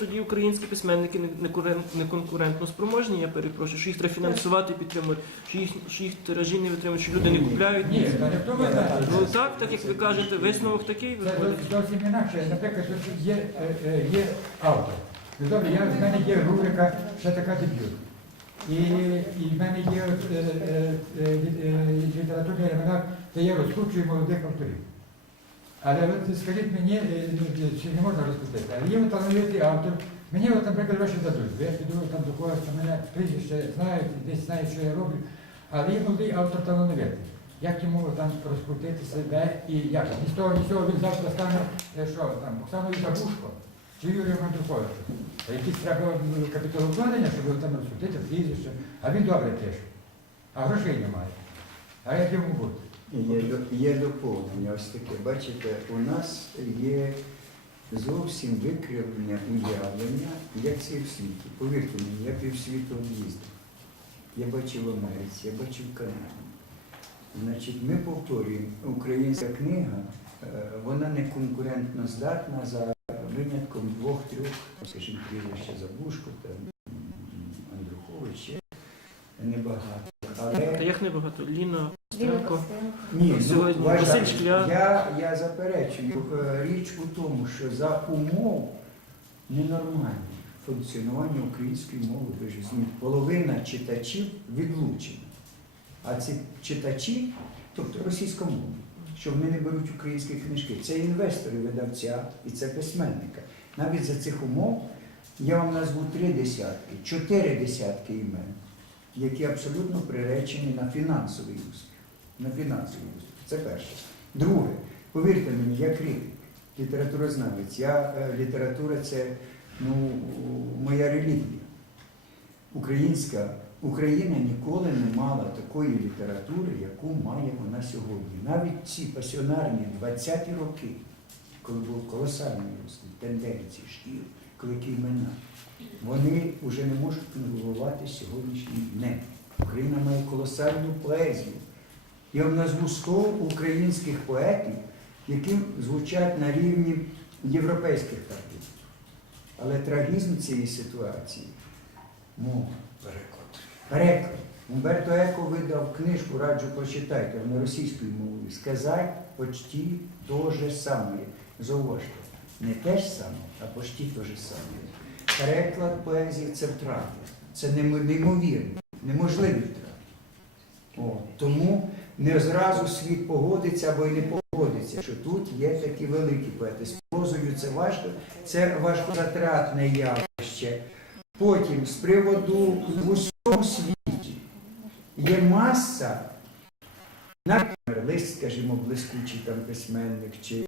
тоді українські письменники не- не курен- не конкурентно спроможні, я перепрошую, що їх треба фінансувати, підтримувати, що їх, що їх тиражі не витримують, що люди не купляють. Ні. Ну так, так як ви кажете, висновок такий Це виходить. зовсім інакше. Наприклад, є, е, е, є автор. Добре, я, в мене є рубрика ще така дебют. І, і в мене є е, літературний альманах, де я розкручую молодих авторів. Але от скажіть мені, е, е, чи не можна розкрутити, але є талановитий автор. Мені, от, наприклад, ваші дадуть. Я піду там до когось, там мене прізвище знають, десь знають, що я роблю. Але є молодий автор талановитий. Як йому там розкрутити себе і як? Ні з того, ні з цього він завтра стане, е, що там, Оксаною Забушко чи Юрієм Мандруковичем. Та якісь треба капіталовкладення, щоб там розкрутити прізвище. А він добре пише. А грошей немає. А як йому бути? Є, є доповнення ось таке. Бачите, у нас є зовсім викривлення уявлення, як це в світі. Повірте мені, я півсвіту об'їздив. Я бачив в Америці, я бачив Канаді. Значить, ми повторюємо, українська книга, е, вона не конкурентно здатна за винятком двох-трьох, скажімо, прізвища Забушко, там, м, Небагато. Та Але їх небагато. Ліна Стренко. ні, ну, Сьогодні вважаю, Василь Шкляр. я, я заперечую. Е, Річ у тому, що за умов ненормального функціонування української мови, ви ж розумієте, половина читачів відлучена. А ці читачі, тобто російськомовні, що вони не беруть українські книжки, це інвестори видавця і це письменника. Навіть за цих умов я вам назву три десятки, чотири десятки імен, які абсолютно приречені на фінансовий успіх. На фінансовий успіх. Це перше. Друге, повірте мені, я критик, літературознавець. Я, е, література це ну, моя релігія. Українська Україна ніколи не мала такої літератури, яку має вона сьогодні. Навіть ці пасіонарні 20-ті роки, коли був колосальний розквіт, тенденції, шкіл, клики імена, вони вже не можуть конкурувати з сьогоднішнім днем. Україна має колосальну поезію. Я вам назву 100 українських поетів, які звучать на рівні європейських артистів. Але трагізм цієї ситуації мова. Переклад. Переклад. Умберто Еко видав книжку, раджу почитайте, вона російською мовою. Сказать почти то же саме. Зауважте, не те ж саме, а почти то же саме. Переклад поезії це втрата. Це неймовірно, неможливі втрати. Тому не зразу світ погодиться або й не погодиться, що тут є такі великі поети. З прозою це важко, це важкозатратне явище. Потім з приводу в усьому світі є маса, наприклад, лист, скажімо, блискучий там письменник, чи